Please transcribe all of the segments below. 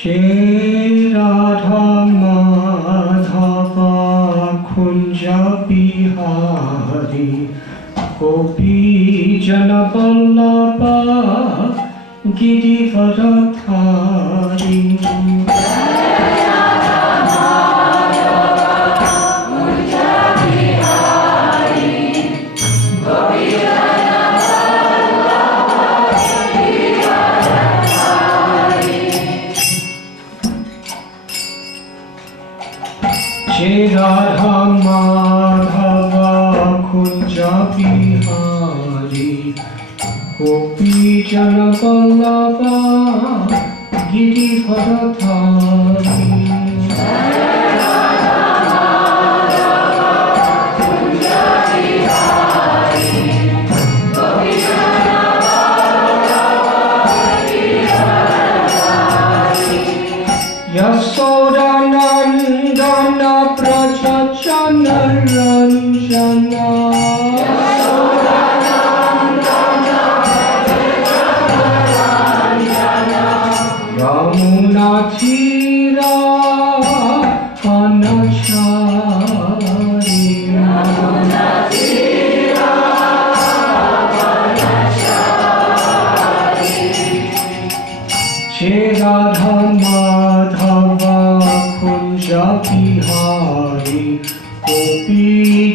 Shri Radha Madhava Kunja Bihari Gopi Jana Vallabha Girivardhari Jai Radha Madhava Kunja Bihari Gopi Jana Vallabha Girivardhari Yasodanandana Prajachana Ranjana Yamuna Tira Panachari Jai Radha Madhava Kunja Bihari Gopi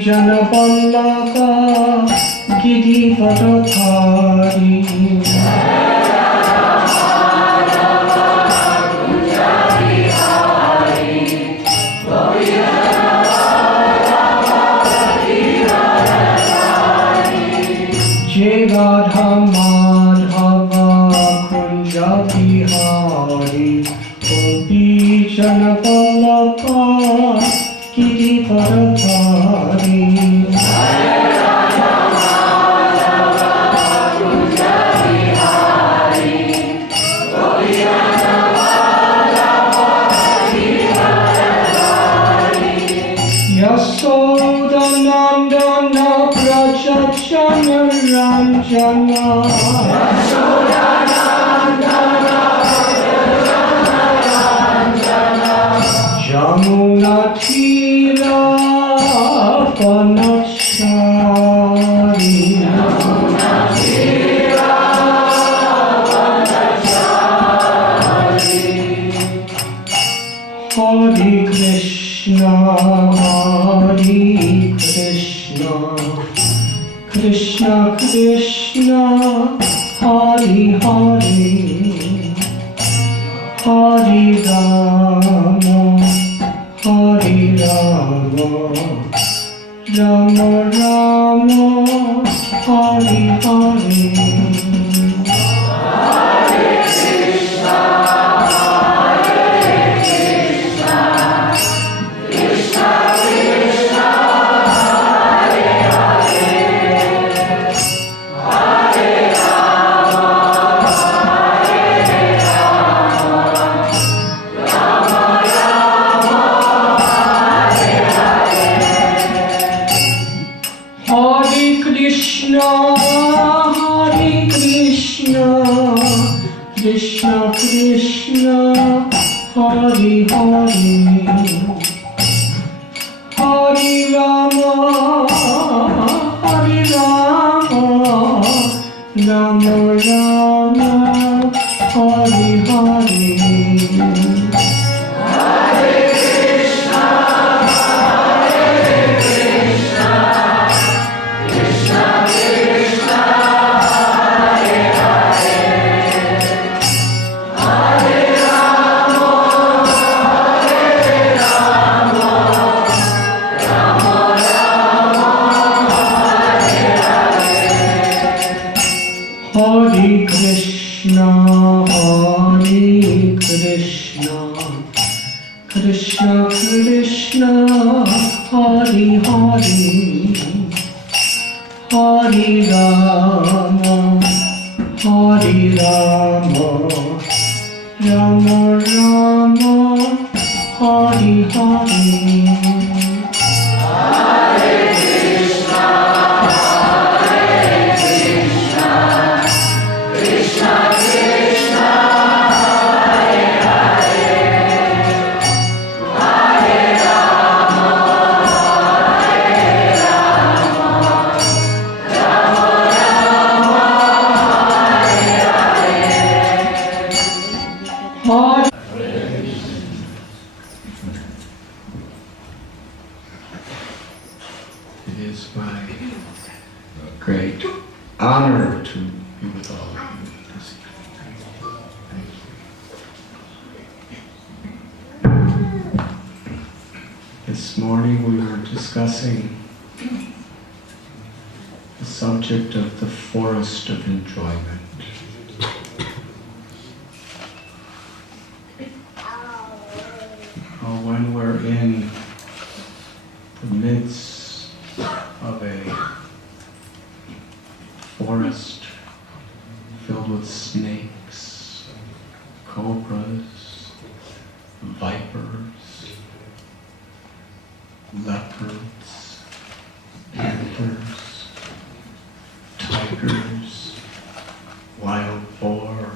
Jana Vallabha Girivardhari Jai Radha Madhava Kunja Bihari Gopi Jana Vallabha Girivardhari Yasodanandana Prajachana Ranjana Yamuna Tira Panachari Hare Krishna Hare Krishna Krishna Krishna Hare Hare Hare Rama Hare Rama Rama Rama Hare Hare Krishna Krishna Hare Hare Hare Rama Hare Rama Rama Rama Hare Hare Hare Krishna, Hare Krishna, Krishna Krishna, Hare Hare, Hare Rama, Hare Rama, Rama Rama, Hare Hare. Krishna Krishna, Hare Hare. honor to be with all of you this evening. Thank you. This morning we were discussing the subject of the forest of enjoyment. When we're in the midst of a forest filled with snakes, cobras, vipers, leopards, panthers, tigers, wild boar,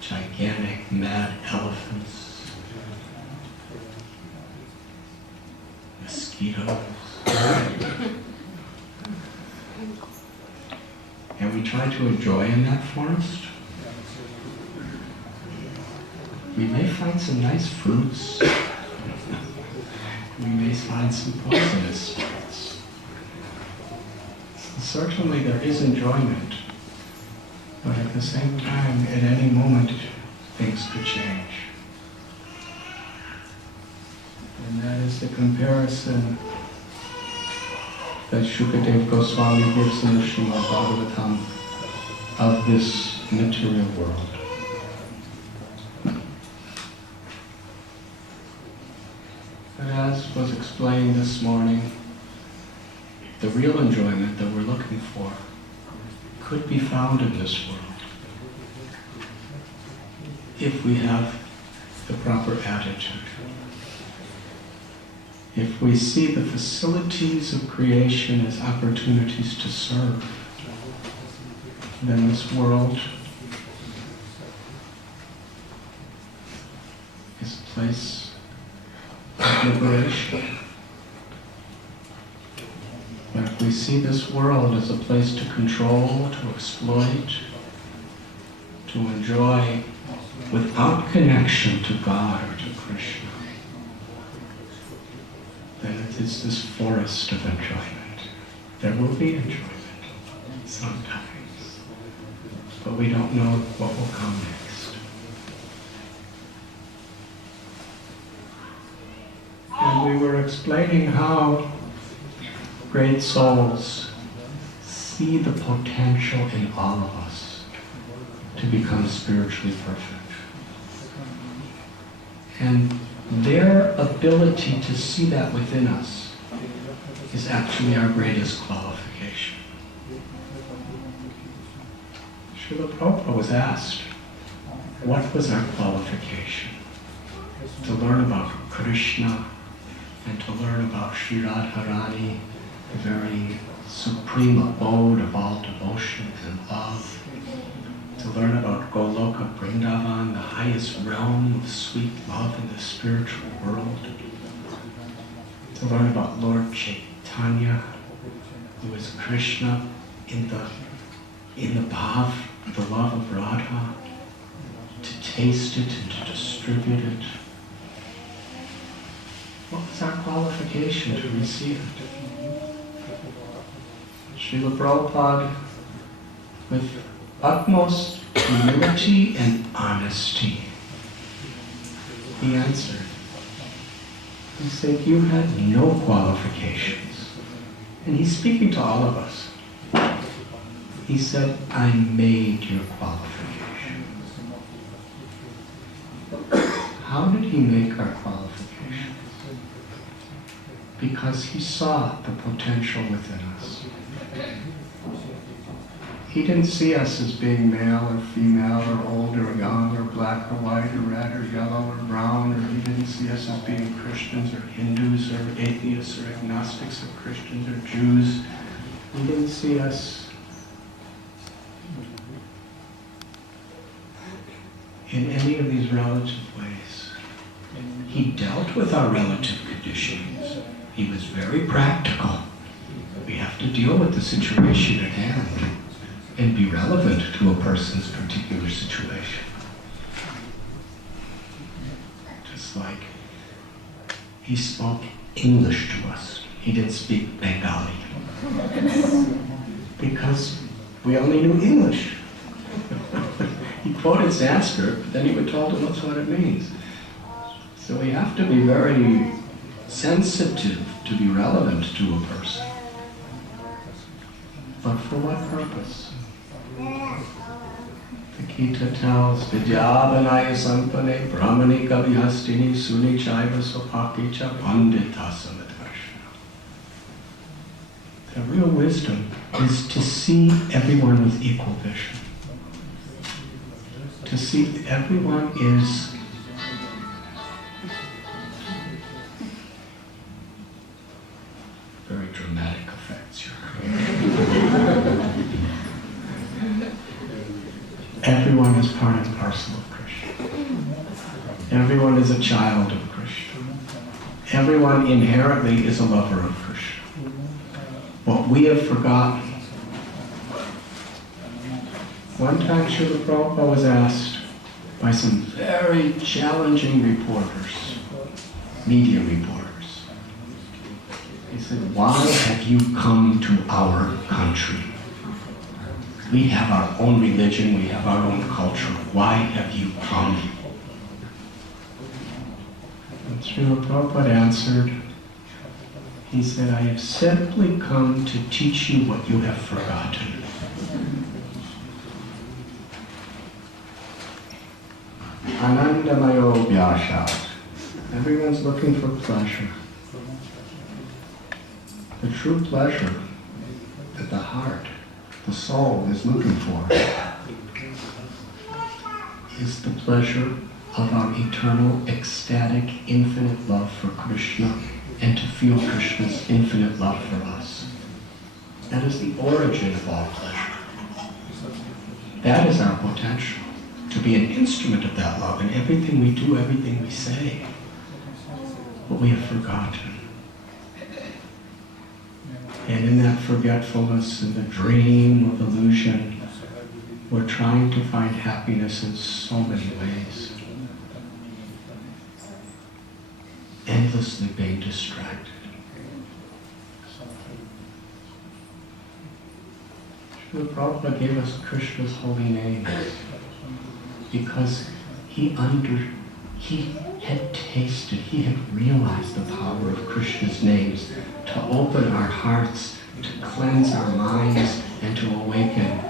gigantic mad elephants, mosquitoes. And we try to enjoy in that forest. We may find some nice fruits. We may find some poisonous fruits. Certainly there is enjoyment, but at the same time, at any moment, things could change. And that is the comparison that Shukadeva Goswami gives in the Srimad Bhagavatam of this material world. But as was explained this morning, the real enjoyment that we're looking for could be found in this world if we have the proper attitude. If we see the facilities of creation as opportunities to serve, then this world is a place of liberation. But if we see this world as a place to control, to exploit, to enjoy without connection to God or to Krishna, then it is this forest of enjoyment. There will be enjoyment sometimes, but we don't know what will come next. And we were explaining how great souls see the potential in all of us to become spiritually perfect. And their ability to see that within us is actually our greatest qualification. Srila Prabhupada was asked, what was our qualification? To learn about Krishna and to learn about Sri Radharani, the very supreme abode of all devotion and love. To learn about Goloka Vrindavan, the highest realm of sweet love in the spiritual world. To learn about Lord Chaitanya, who is Krishna in the bhav, the love of Radha. To taste it and to distribute it. What was our qualification to receive it? Srila Prabhupada, with utmost humility and honesty, he answered. He said, you had no qualifications. And he's speaking to all of us. He said, I made your qualifications. How did he make our qualifications? Because he saw the potential within us. He didn't see us as being male or female or old or young or black or white or red or yellow or brown, or he didn't see us as being Christians or Hindus or atheists or agnostics or Christians or Jews. He didn't see us in any of these relative ways. He dealt with our relative conditionings. He was very practical. We have to deal with the situation at hand and be relevant to a person's particular situation. Just like he spoke English to us. He didn't speak Bengali. Because We only knew English. He quoted Sanskrit, but then he would tell us what it means. So we have to be very sensitive to be relevant to a person. But for what purpose? The Gita tells, Vidyavanaya Sampane Brahmani Gavihastini Suni Chaiva Sopaki Cha Pandita Samadharshana. The real wisdom is to see everyone with equal vision. To see everyone is very dramatic effects here. Everyone is part and parcel of Krishna. Everyone is a child of Krishna. Everyone inherently is a lover of Krishna. What we have forgotten. One time Srila Prabhupada was asked by some very challenging reporters, media reporters. He said, why have you come to our country? We have our own religion, we have our own culture. Why have you come? And Srila Prabhupada answered, he said, I have simply come to teach you what you have forgotten. Anandamayo Vyashat. Everyone's looking for pleasure. The true pleasure that the heart, the soul is looking for is the pleasure of our eternal, ecstatic, infinite love for Krishna and to feel Krishna's infinite love for us. That is the origin of all pleasure. That is our potential, to be an instrument of that love in everything we do, everything we say. But we have forgotten. And in that forgetfulness, in the dream of illusion, we're trying to find happiness in so many ways. Endlessly being distracted. Srila Prabhupada gave us Krishna's holy names because he had tasted, he had realized the power of Krishna's names to open our hearts, to cleanse our minds, and to awaken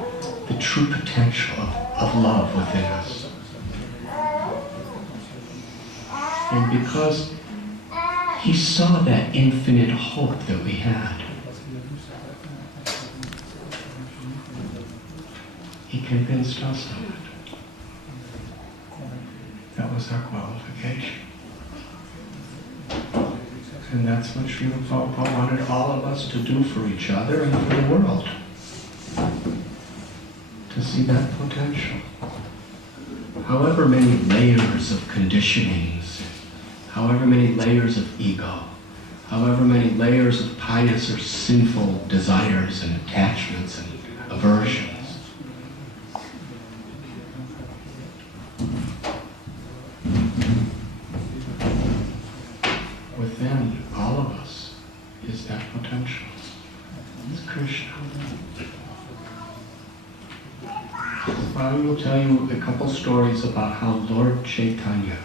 the true potential of love within us. And because he saw that infinite hope that we had, he convinced us of it. That was our qualification. And that's what Srila Prabhupada wanted all of us to do for each other and for the world. To see that potential. However many layers of conditionings, however many layers of ego, however many layers of pious or sinful desires and attachments and aversions, within all of us is that potential. It's Krishna. I will tell you a couple stories about how Lord Chaitanya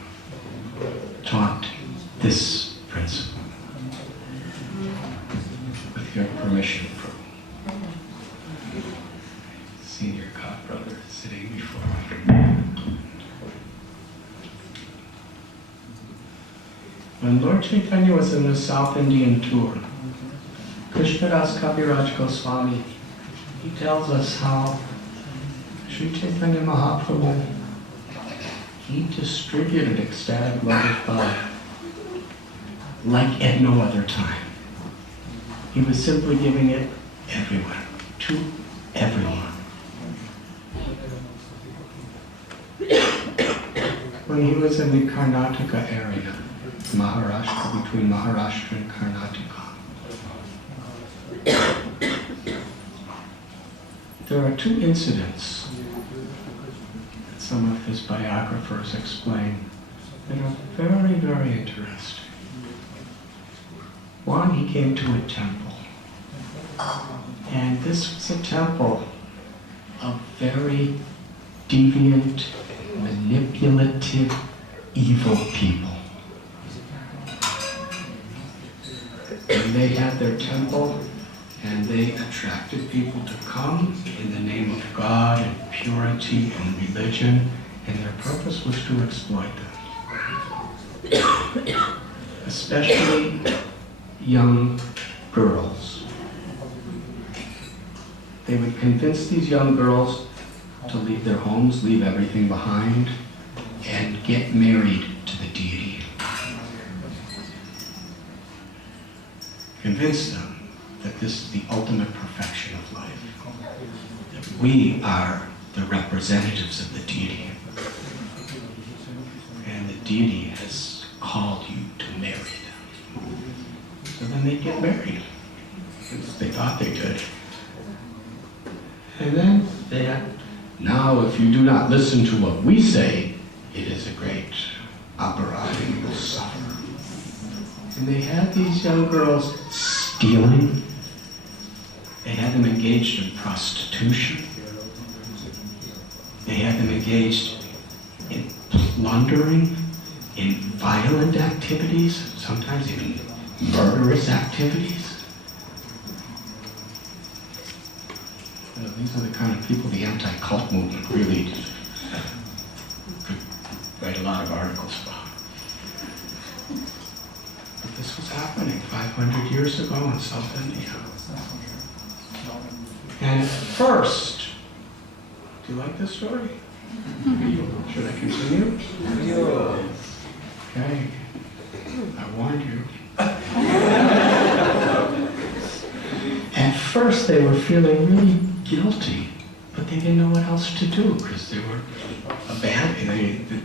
taught this principle. With your permission, Prabhu. Senior god brother sitting before me. When Lord Chaitanya was in the South Indian tour, Krishnadas Kaviraj Goswami, he tells us how Sri Chaitanya Mahaprabhu, he distributed ecstatic love of God like at no other time. He was simply giving it everywhere, to everyone. When he was in the Karnataka area, Maharashtra, between Maharashtra and Karnataka, there are two incidents that some of his biographers explain that are very, very interesting. One, he came to a temple, and this was a temple very deviant, manipulative, evil people. And they had their temple, and they attracted people to come in the name of God and purity and religion, and their purpose was to exploit them. Especially young girls. They would convince these young girls to leave their homes, leave everything behind, and get married to the deity. Convince them that this is the ultimate perfection of life. That we are the representatives of the deity. And the deity has called you to marry them. So then they get married. They thought they did. And then they had, now if you do not listen to what we say, it is a great opera and you will suffer. And they had these young girls stealing. They had them engaged in prostitution. They had them engaged in plundering, in violent activities, sometimes even murderous activities. You know, these are the kind of people the anti-cult movement really could write a lot of articles about. But this was happening 500 years ago in South India. And at first, do you like this story? Should I continue? Okay. I warned you. At first they were feeling really guilty, but they didn't know what else to do because they were abandoned.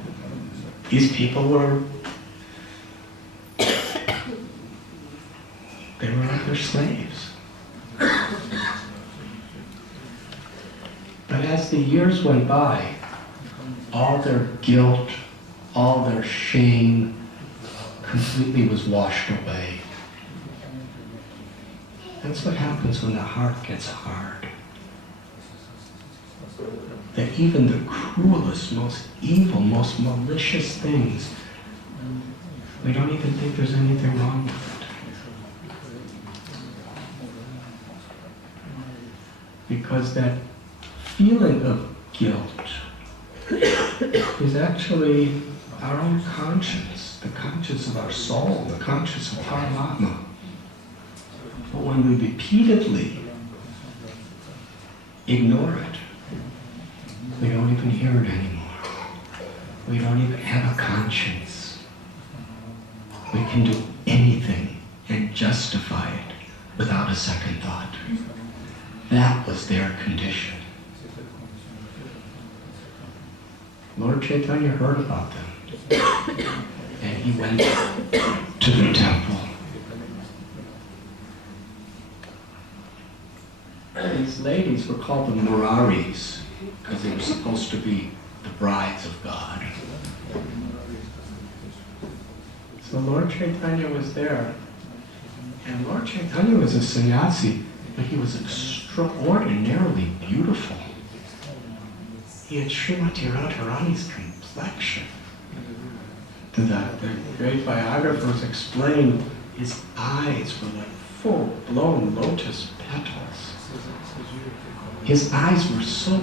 These people were, they were like their slaves. But as the years went by, all their guilt, all their shame completely was washed away. That's what happens when the heart gets hard. That even the cruelest, most evil, most malicious things, we don't even think there's anything wrong with it. Because that feeling of guilt is actually our own conscience, the conscience of our soul, the conscience of Paramatma. But when we repeatedly ignore it, we don't even hear it anymore. We don't even have a conscience. We can do anything and justify it without a second thought. That was their condition. Lord Chaitanya heard about them, and he went to the temple. These ladies were called the Muraris because they were supposed to be the brides of God. So Lord Chaitanya was there, and Lord Chaitanya was a sannyasi, but he was extraordinarily beautiful. He had Srimati Radharani's complexion. The great biographers explained his eyes were like full-blown lotus petals. His eyes were so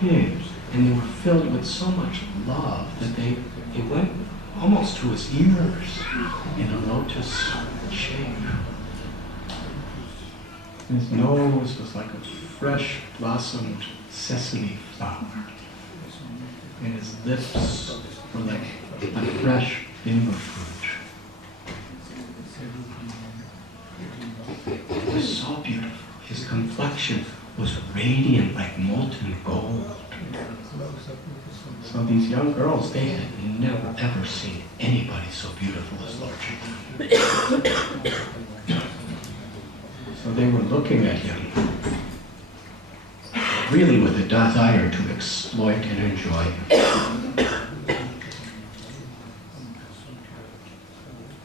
big, and they were filled with so much love that they went almost to his ears in a lotus shape. His nose was like a fresh blossomed sesame flower, and his lips were like a fresh finger fruit. It was so beautiful. His complexion was radiant like molten gold. So these young girls, they had never ever seen anybody so beautiful as Lord Chaitanya. So they were looking at him really with a desire to exploit and enjoy him.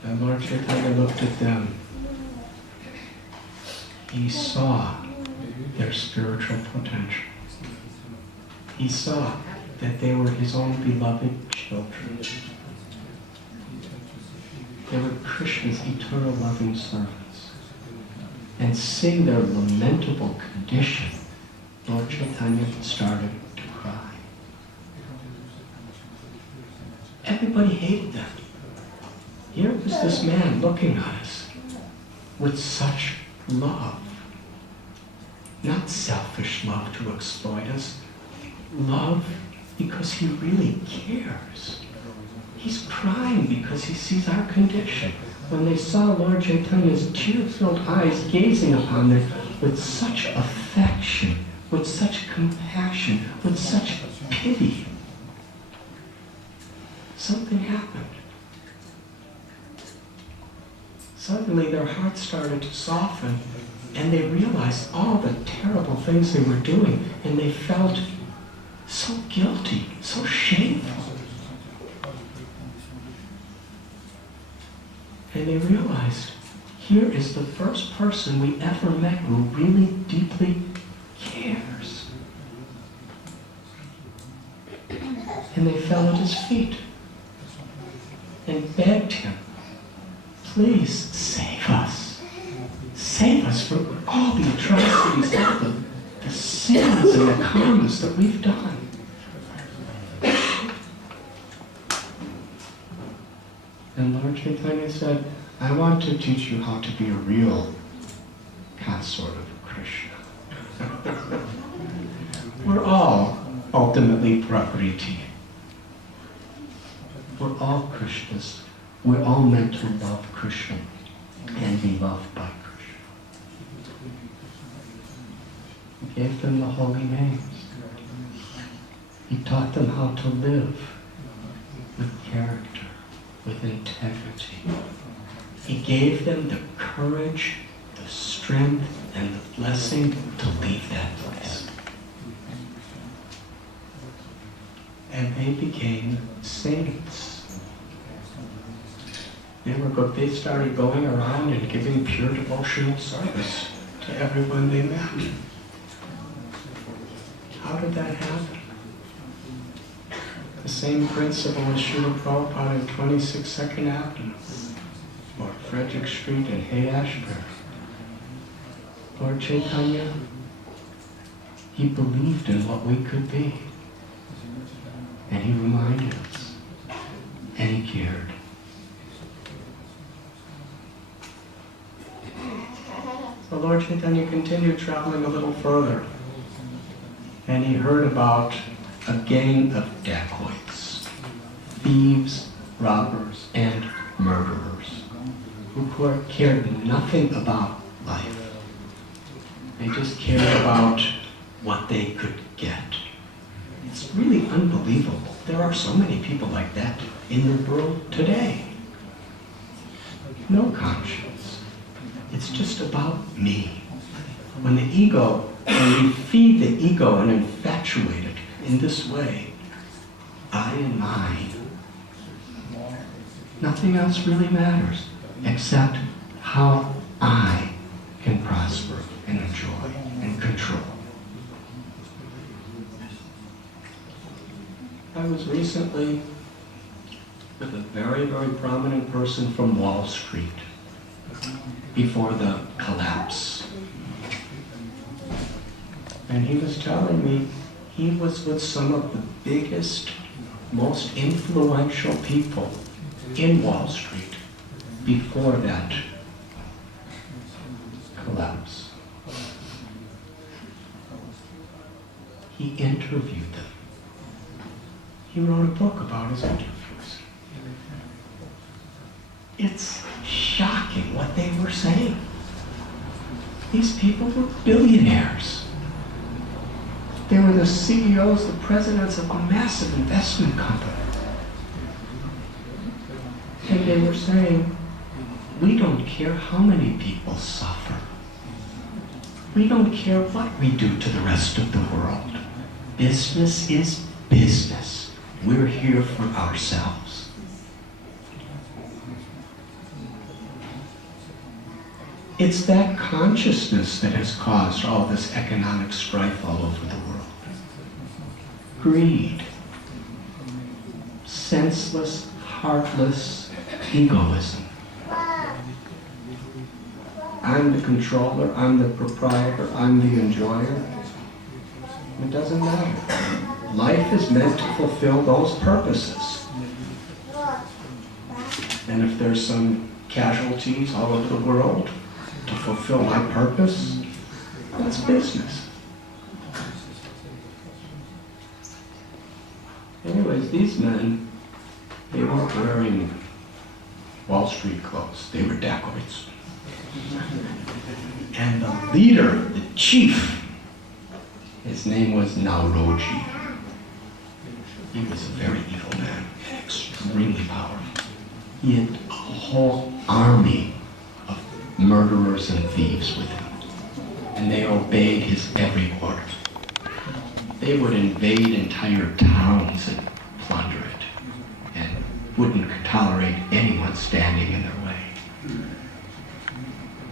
And Lord Chaitanya looked at them. He saw their spiritual potential. He saw that they were his own beloved children. They were Krishna's eternal loving servants. And seeing their lamentable condition, Lord Chaitanya started to cry. Everybody hated them. Here was this man looking at us with such love. Not selfish love to exploit us. Love because he really cares. He's crying because he sees our condition. When they saw Lord Chaitanya's tear-filled eyes gazing upon them with such affection, with such compassion, with such pity, something happened. Suddenly their hearts started to soften, and they realized all the terrible things they were doing, and they felt so guilty, so shameful. And they realized, here is the first person we ever met who really deeply cares. And they fell at his feet and begged him, please save us. Save us from all the atrocities, all the sins and the karmas that we've done. And Lord Chaitanya said, I want to teach you how to be a real consort of Krishna. We're all ultimately Prakriti. We're all Krishnas. We're all meant to love Krishna and be loved by Krishna. He gave them the holy names. He taught them how to live with character, with integrity. He gave them the courage, the strength, and the blessing to leave that place. And they became saints. They started going around and giving pure devotional service to everyone they met. How did that happen? The same principle as Srila Prabhupada in 26 Second Avenue, or Frederick Street in Hay-Ashbury. Lord Chaitanya, he believed in what we could be. And he reminded us. And he cared. So Lord Chaitanya continued traveling a little further. And he heard about a gang of dacoits, thieves, robbers, and murderers, who cared nothing about life. They just cared about what they could get. It's really unbelievable. There are so many people like that in the world today. No conscience. It's just about me. When we feed the ego and infatuate it in this way, I and mine, nothing else really matters except how I can prosper and enjoy and control. I was recently with a very, very prominent person from Wall Street before the collapse. And he was telling me he was with some of the biggest, most influential people in Wall Street before that collapse. He interviewed them. He wrote a book about his interviews. It's shocking what they were saying. These people were billionaires. They were the CEOs, the presidents of a massive investment company. And they were saying, we don't care how many people suffer. We don't care what we do to the rest of the world. Business is business. We're here for ourselves. It's that consciousness that has caused all this economic strife all over the world. greed, senseless, heartless egoism. I'm the controller, I'm the proprietor, I'm the enjoyer. It doesn't matter. Life is meant to fulfill those purposes. And if there's some casualties all over the world to fulfill my purpose, that's business. Anyways, these men, they weren't wearing Wall Street clothes. They were dacoits. And the leader, the chief, his name was Nauroji. He was a very evil man, extremely powerful. He had a whole army of murderers and thieves with him. And they obeyed his every order. They would invade entire towns and plunder it, and wouldn't tolerate anyone standing in their way.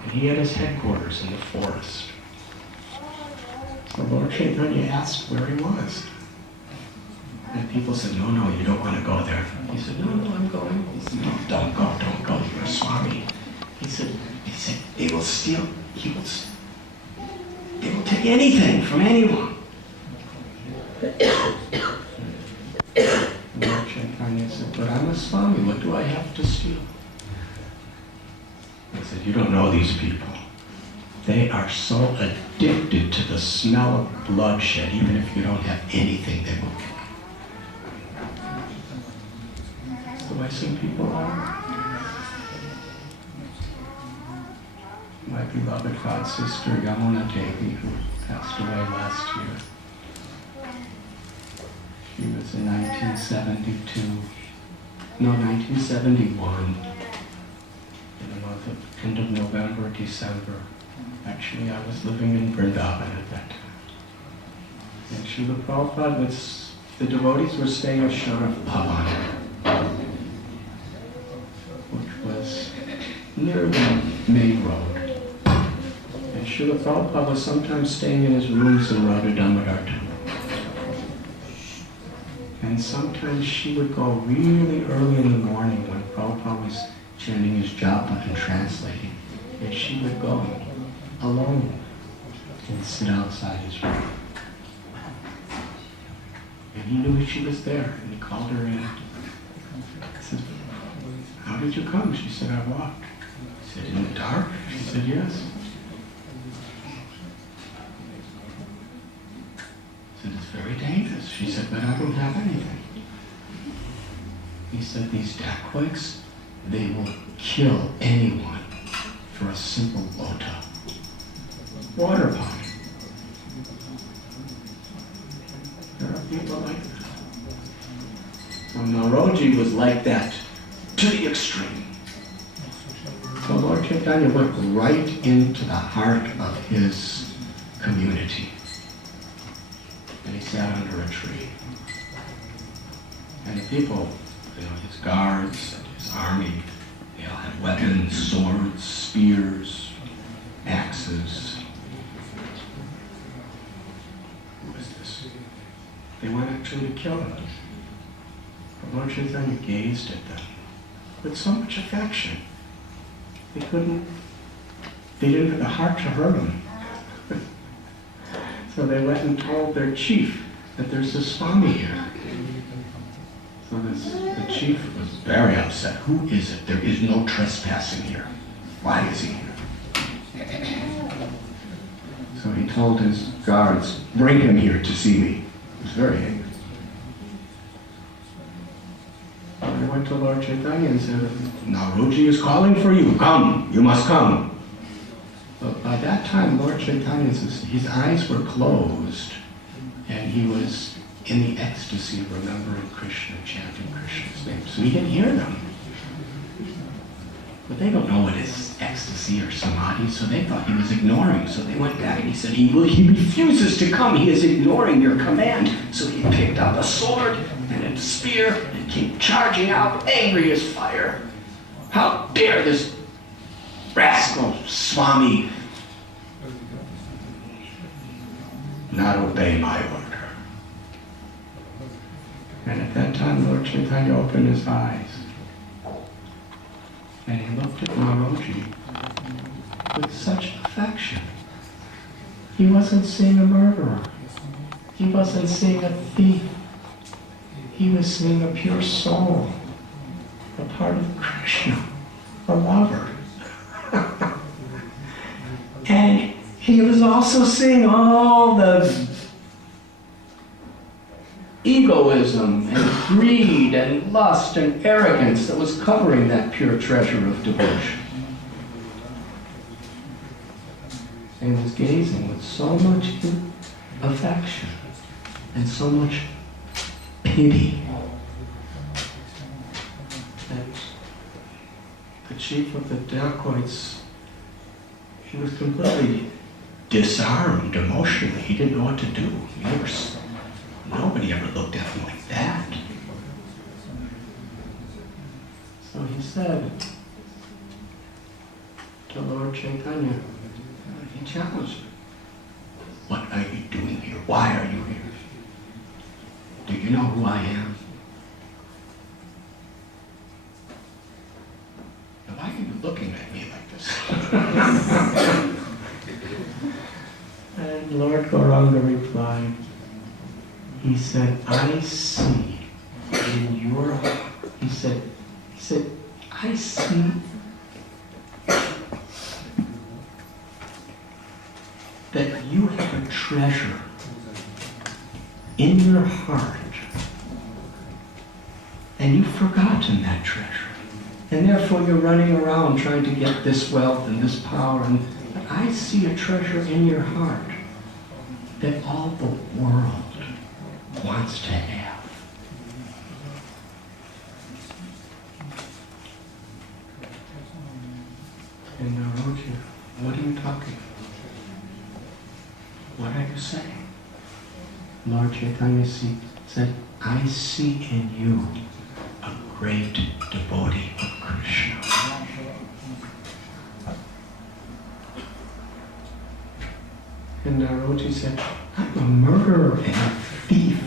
And he had his headquarters in the forest. So Lord Chaitanya asked where he was. And people said, no, no, you don't want to go there. He said, no, no, I'm going. He said, no, don't go, you're a Swami. He said, they will steal, they will take anything from anyone. Lord Chaitanya said, but I'm a Swami, what do I have to steal? He said, you don't know these people. They are so addicted to the smell of bloodshed, even if you don't have anything, they will kill. That's the way some people are. My beloved god sister Yamuna Devi, who passed away last year. She was in 1971, in the month of end of November, December. Actually, I was living in Vrindavan at that time. And Srila Prabhupada the devotees were staying at Sharaf Bhavan, which was near the main road. And Srila Prabhupada was sometimes staying in his rooms in Radha Damodar temple. And sometimes she would go really early in the morning when Prabhupada was chanting his japa and translating. And she would go alone and sit outside his room. And he knew she was there, and he called her in. He said, how did you come? She said, I walked. He said, in the dark? She said, yes. He said, it's very dangerous. She said, but I don't have anything. He said, these dacoits, they will kill anyone for a simple lota, water pot. There are people like that. So Nauroji was like that to the extreme. So Lord Chaitanya went right into the heart of his community. And he sat under a tree. And the people, his guards and his army, they all had weapons, swords, spears, axes. Who is this? They went actually to kill him. But Lord Chaitanya gazed at them with so much affection. They didn't have the heart to hurt him. So they went and told their chief that there's a Swami here. So the chief was very upset. Who is it? There is no trespassing here. Why is he here? So he told his guards, bring him here to see me. He was very angry. They went to Lord Chaitanya and said, Nauroji is calling for you. Come, you must come. But by that time, Lord Chaitanya, his eyes were closed, and he was in the ecstasy of remembering Krishna, chanting Krishna's name. So he didn't hear them. But they don't know what is ecstasy or samadhi, so they thought he was ignoring. So they went back and he said, he refuses to come. He is ignoring your command. So he picked up a sword and a spear and came charging out, angry as fire. How dare this rascal Swami not obey my order? Lord Chaitanya opened his eyes and he looked at Maharaji with such affection. He wasn't seeing a murderer. He wasn't seeing a thief. He was seeing a pure soul, a part of Krishna, a lover. And he was also seeing all the egoism and greed and lust and arrogance that was covering that pure treasure of devotion. And he was gazing with so much affection and so much pity that the chief of the dacoits, he was completely disarmed emotionally. He didn't know what to do. Nobody ever looked at him like that. So he said to Lord Chaitanya, he challenged him, "What are you doing here? Why are you here? Do you know who I am? Now, why are you looking at me like this?" And Lord Gauranga replied, he said, "I see in your," he said, "I see that you have a treasure in your heart, and you've forgotten that treasure. And therefore you're running around trying to get this wealth and this power. But I see a treasure in your heart that all the world wants to have." And Naroji, what are you talking about? What are you saying? Lord Chaitanya said, "I see in you a great devotee of Krishna." And Naroji said, "I'm a murderer and a thief.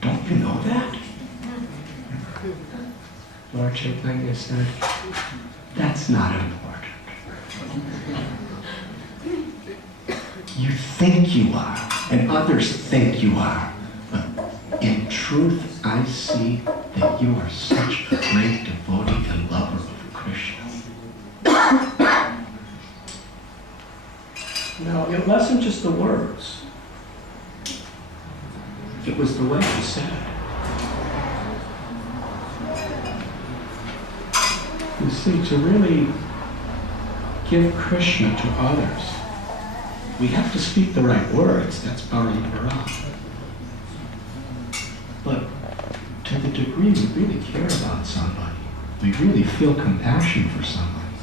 Don't you know that?" Lord Chaitanya said, "That's not important. You think you are, and others think you are. But in truth, I see that you are such a great devotee and lover of Krishna." Now, it wasn't just the words. It was the way he said it. You see, to really give Krishna to others, we have to speak the right words. That's parampara. But to the degree we really care about somebody, we really feel compassion for somebody,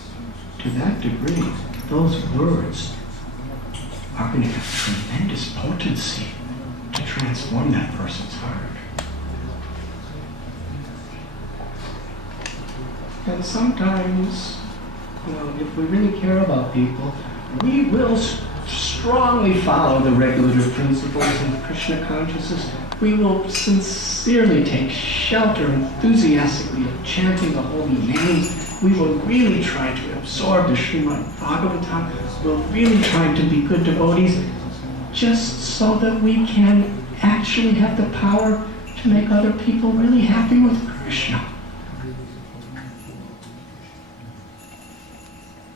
to that degree, those words are going to have tremendous potency to transform that person's heart. And sometimes, if we really care about people, we will strongly follow the regulative principles of Krishna consciousness. We will sincerely take shelter enthusiastically of chanting the holy names. We will really try to absorb the Srimad Bhagavatam. We'll really try to be good devotees just so that we can actually have the power to make other people really happy with Krishna.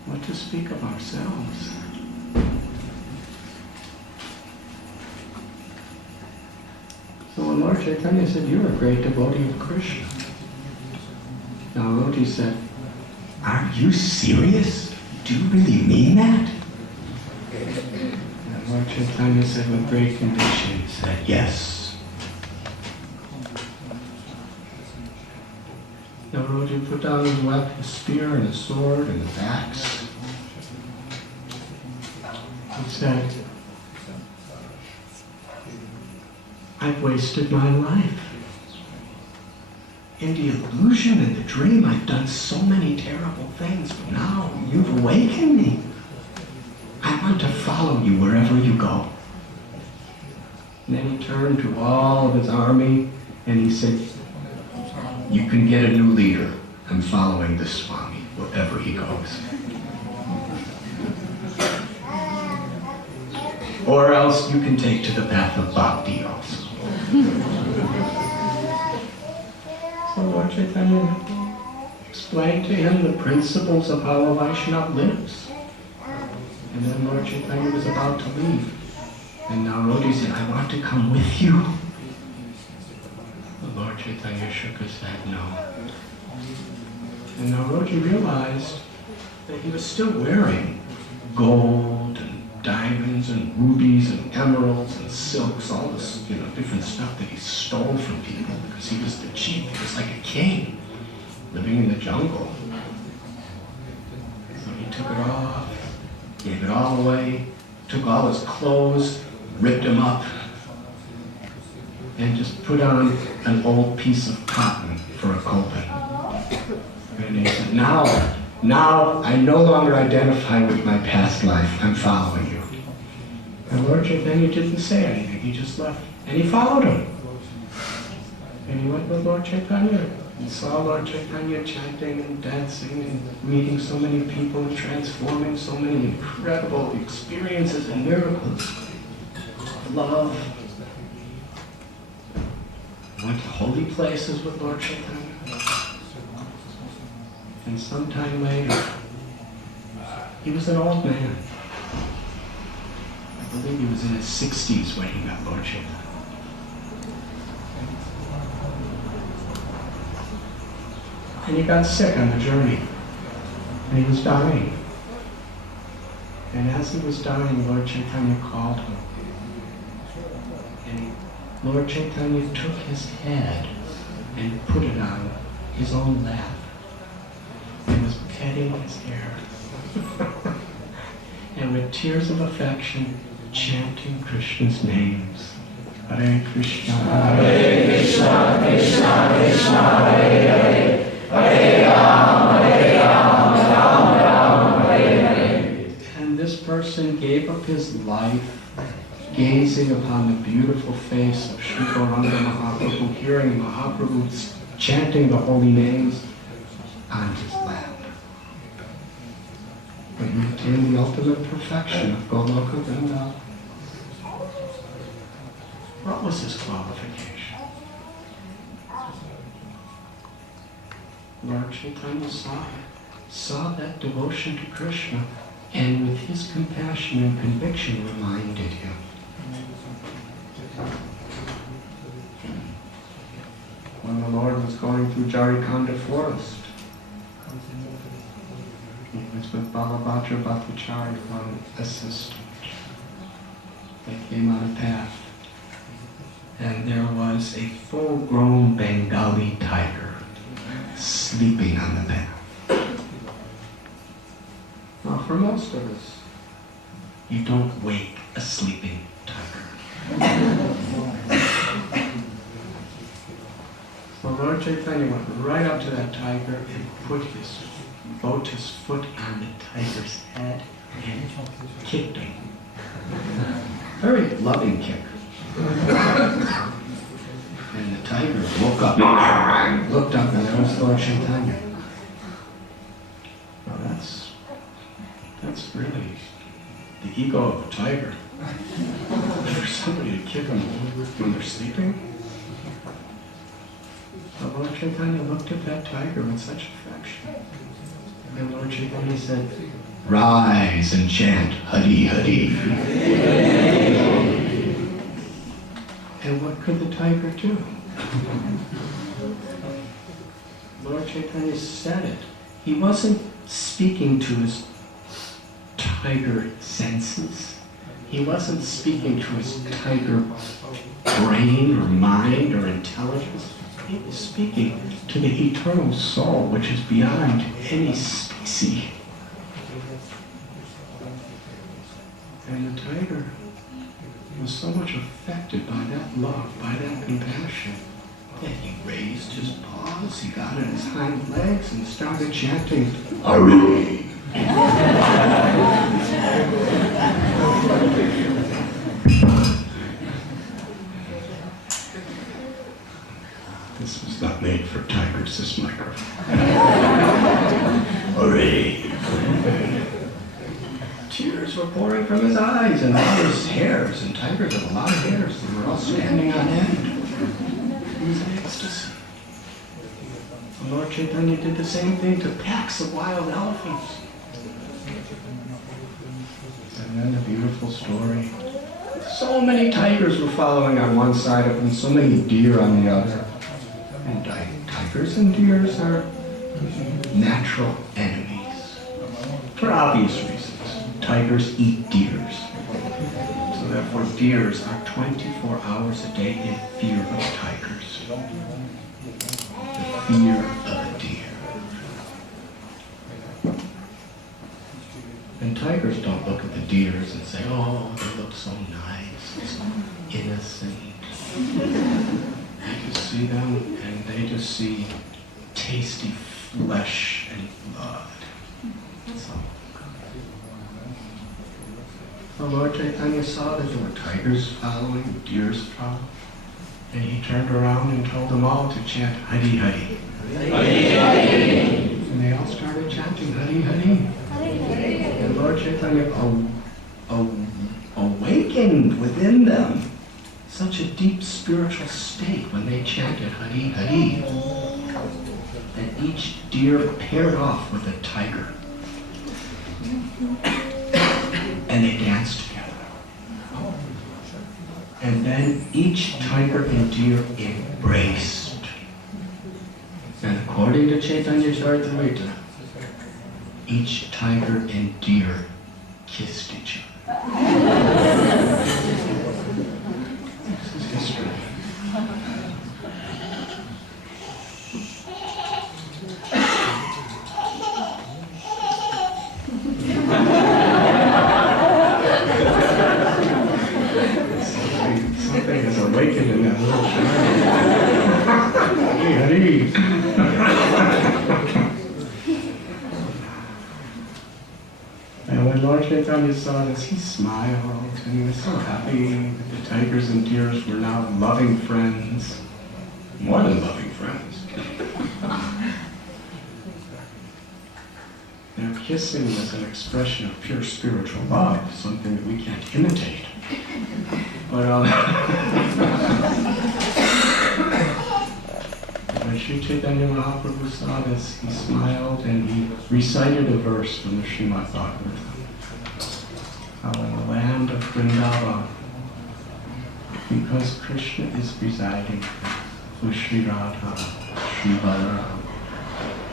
What to speak of ourselves? So when Lord Chaitanya said, "You're a great devotee of Krishna," Naroji said, "Are you serious? Do you really mean that?" And Lord Chaitanya said with great conviction, he said, "Yes." Naroji put down his weapon, his spear and his sword and his axe. He said, "I've wasted my life. In the illusion and the dream, I've done so many terrible things, but now you've awakened me. I want to follow you wherever you go." And then he turned to all of his army and he said, You can get a new leader. I'm following this Swami, wherever he goes. Or else you can take to the path of bhakti also. So Lord Chaitanya explained to him the principles of how a Vaishnava lives. And then Lord Chaitanya was about to leave. And Narodi said, I want to come with you. The Lord Chaitanya shook his head, no. And Narodi realized that he was still wearing gold and diamonds and rubies and emeralds and silks, all this, different stuff that he stole from people because he was the chief. He was like a king living in the jungle. So he took it off, gave it all away, took all his clothes, ripped them up, and just put on an old piece of cotton for a kopan. And he said, now I no longer identify with my past life. I'm following you. And Lord Chaitanya didn't say anything. He just left. And he followed him. And he went with Lord Chaitanya. And saw Lord Chaitanya chanting and dancing and meeting so many people and transforming so many incredible experiences and miracles. Love. Went to holy places with Lord Chaitanya. And sometime later, he was an old man. I believe he was in his 60s when he met Lord Chaitanya. And he got sick on the journey. And he was dying. And as he was dying, Lord Chaitanya called him. And Lord Chaitanya took his head and put it on his own lap. And was petting his hair. And with tears of affection, chanting Krishna's names. Hare Krishna, Hare Krishna, Krishna Krishna, Hare Hare, Hare Rama, Rama Rama, Hare Hare. And this person gave up his life gazing upon the beautiful face of Sri Gauranga Mahaprabhu, hearing Mahaprabhu chanting the holy names on his lap. But he attained the ultimate perfection of Goloka Vrindavan. What was his qualification? Lord Chaitanya saw that devotion to Krishna, and with his compassion and conviction reminded him. When the Lord was going through Jarikhanda forest, he was with Balabhadra Bhattacharya, one assistant. They came on a path, and there was a full-grown Bengali tiger sleeping on the path. Now, for most of us, you don't wake a sleeping tiger. So Lord Chaitanya went right up to that tiger and put his lotus foot on the tiger's head and kicked him. Very loving kick. And the tiger woke up, looked up, and there was Lord Chaitanya. Well, that's really the ego of a tiger. For somebody to kick them when they're sleeping. But Lord Chaitanya looked at that tiger with such affection. And Lord Chaitanya said, rise and chant Hari Hari. And what could the tiger do? Lord Chaitanya said it. He wasn't speaking to his tiger senses. He wasn't speaking to his tiger brain or mind or intelligence. He was speaking to the eternal soul, which is beyond any species. And the tiger was so much affected by that love, by that compassion, that he raised his paws, he got on his hind legs and started chanting, Hari! This was not made for tigers, this microphone. Hooray! Tears were pouring from his eyes, and all his hairs, and tigers have a lot of hairs, they were all standing on end. He was in ecstasy. And Lord Chaitanya did the same thing to packs of wild elephants. And then a beautiful story. So many tigers were following on one side of him, so many deer on the other. And tigers and deers are natural enemies, for obvious reasons. Tigers eat deers. So therefore deers are 24 hours a day in fear of tigers. The fear of a deer. And tigers don't look at the deers and say, oh, they look so nice, so innocent. They just see them and they just see tasty flesh and blood. That's all. So Lord Chaitanya saw that there were tigers following, deers following, and he turned around and told them all to chant Hari Hari. Hari Hari. And they all started chanting Hari Hari. And Lord Chaitanya awakened within them such a deep spiritual state when they chanted Hari Hari that each deer paired off with a tiger. And they danced together. And then each tiger and deer embraced. And according to Chaitanya Charitamrita, each tiger and deer kissed each other. This is history. Something has awakened in that little child. Hey, And when Lord Chaitanya saw this, he smiled, and he was so happy that the tigers and deers were now loving friends. More than loving friends. Their kissing was an expression of pure spiritual love, something that we can't imitate. But when Sri Chaitanya Mahaprabhu saw this, he smiled and he recited a verse from the Srimad Bhagavatam. How in the land of Vrindavan, because Krishna is residing with Sri Radha, Sri Balaram,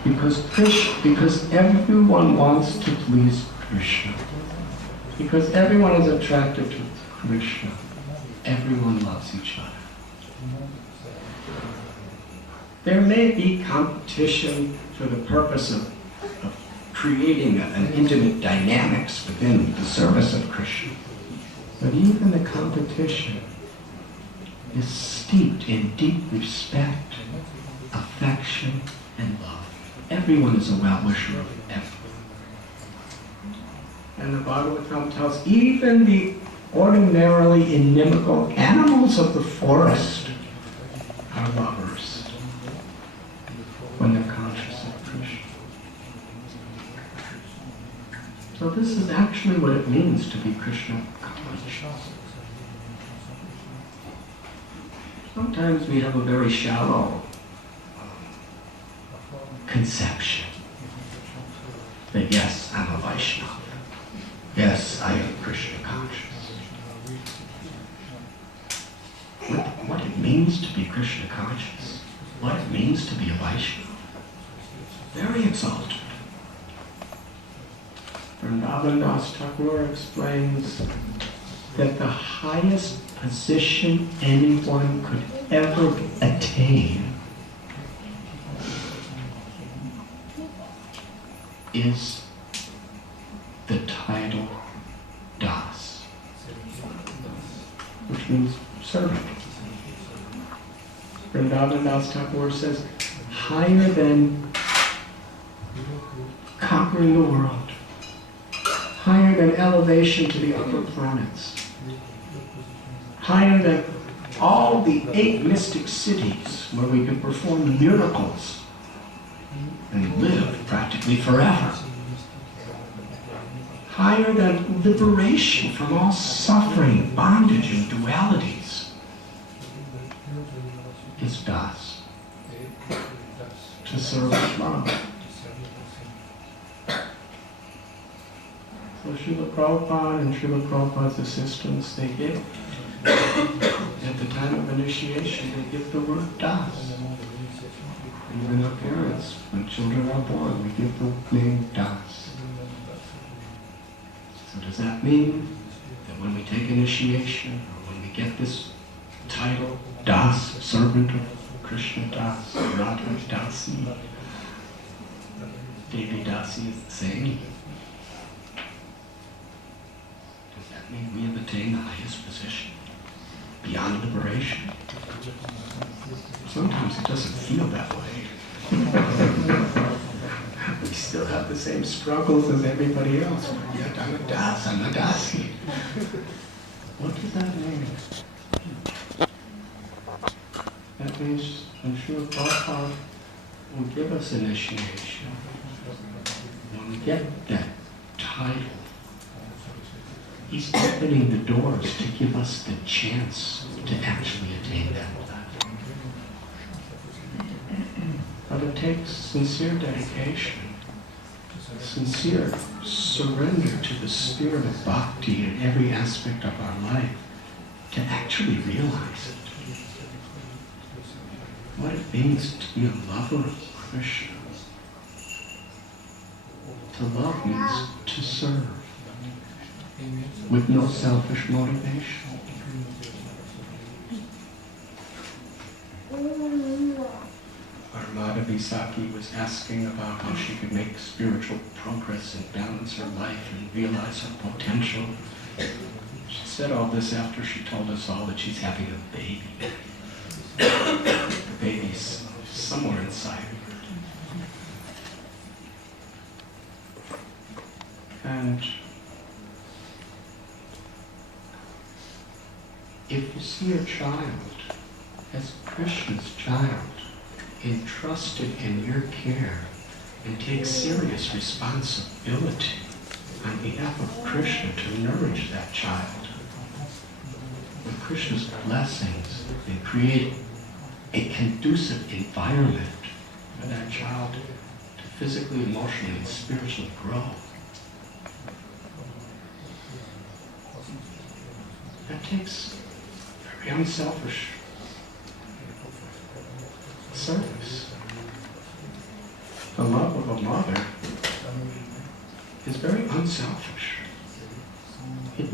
because everyone wants to please Krishna, because everyone is attracted to Krishna, everyone loves each other. There may be competition for the purpose of creating an intimate dynamics within the service of Krishna. But even the competition is steeped in deep respect, affection, and love. Everyone is a well-wisher of everyone. And the Bhagavatam tells even the ordinarily inimical animals of the forest are lovers when they're conscious of Krishna. So this is actually what it means to be Krishna conscious. Sometimes we have a very shallow conception that yes, I'm a Vaishnava. Yes, I am Krishna conscious. What it means to be Krishna conscious, what it means to be a Vaishnava, very exalted. Vrindavan Das Thakur explains that the highest position anyone could ever attain is the title Das, which means servant. Vrindavan Das Thakur says, higher than conquering the world, higher than elevation to the upper planets, higher than all the 8 mystic cities where we can perform miracles and live practically forever. Higher than liberation from all suffering, bondage, and dualities is Das, to serve love. So Srila Prabhupada and Srila Prabhupada's assistants, they give, at the time of initiation, they give the word Das. And even our parents, when children are born, we give the name Das. So does that mean that when we take initiation, or when we get this title, Das, servant of Krishna Das, Radha Dasi, Devi Dasi is the same? Does that mean we have attained the highest position, beyond liberation? Sometimes it doesn't feel that way. We still have the same struggles as everybody else, but yet I'm a Das, I'm a Dasi. What does that mean? That means when Srila Prabhupada will give us initiation, when we get that title, he's opening the doors to give us the chance to actually attain that platform. But it takes sincere dedication, sincere surrender to the spirit of bhakti in every aspect of our life to actually realize it. What it means to be a lover of Krishna. To love means to serve with no selfish motivation. Our Madhavi Saki was asking about how she could make spiritual progress and balance her life and realize her potential. She said all this after she told us all that she's having a baby. The baby's somewhere inside her. And if you see a child as Krishna's child, entrusted in your care, and take serious responsibility on behalf of Krishna to nourish that child with Krishna's blessings and create a conducive environment for that child to physically, emotionally, and spiritually grow. That takes very unselfish service. The love of a mother is very unselfish. It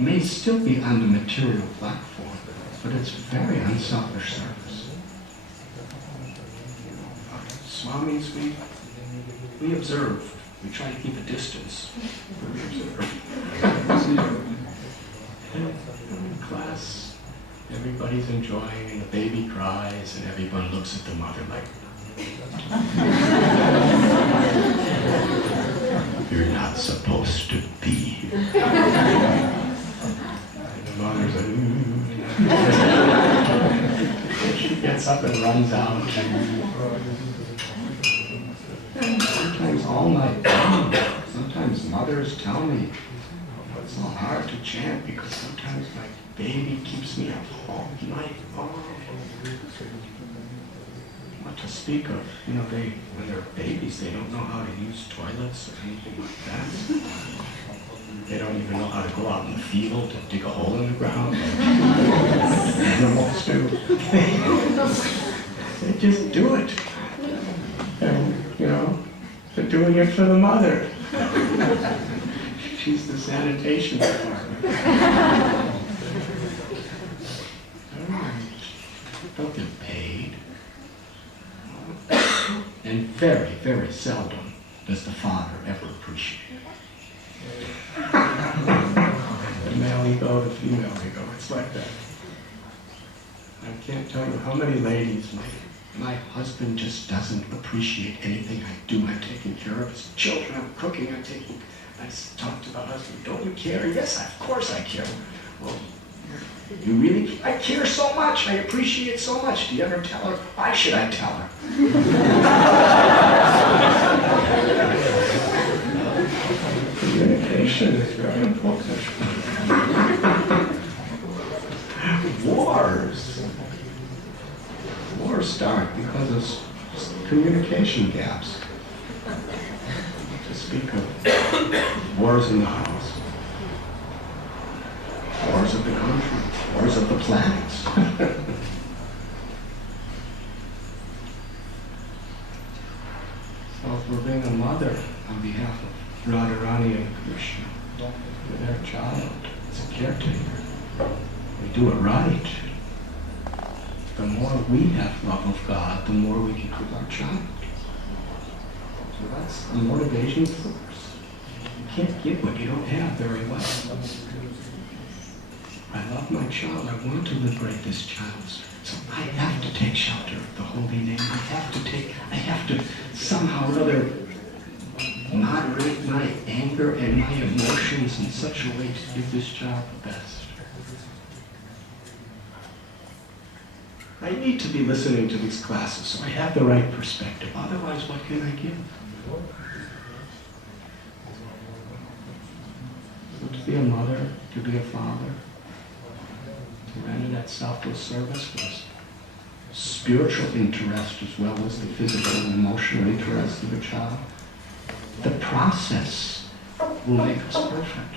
may still be on the material platform, but it's very unselfish service. Swamis, we observe. We try to keep a distance. We observe. In class, everybody's enjoying, and the baby cries, and everyone looks at the mother like, "You're not supposed to be here." And the mother's like, and she gets up and runs out. Sometimes all night long, sometimes mothers tell me, it's so hard to chant because sometimes my baby keeps me up all night long. Not to speak of, when they're babies, they don't know how to use toilets or anything like that. They don't even know how to go out in the field and dig a hole in the ground like animals do. They just do it. And, they're doing it for the mother. She's the sanitation department. Don't get paid. And very, very seldom does the father ever appreciate it. The male ego, the female ego, it's like that. I can't tell you how many ladies my husband just doesn't appreciate anything I do. I'm taking care of his children, I'm cooking, I talk to the husband, don't you care? Yes, of course I care. Well, You really, I care so much, I appreciate so much. Do you ever tell her? Why should I tell her? Communication is very important. Wars start because of communication gaps. To speak of wars in the house, wars of the country, wars of the planets. So if we're being a mother on behalf of Radharani and Krishna, with their child, as a caretaker, we do it right. The more we have love of God, the more we can give our child. So that's the motivation force. You can't give what you don't have very well. I love my child. I want to liberate this child. So I have to take shelter of the holy name. I have to somehow or other moderate my anger and my emotions in such a way to give this child the best. I need to be listening to these classes so I have the right perspective. Otherwise, what can I give? So to be a mother, to be a father, to render that selfless service was spiritual interest as well as the physical and emotional interest of a child. The process will make us perfect.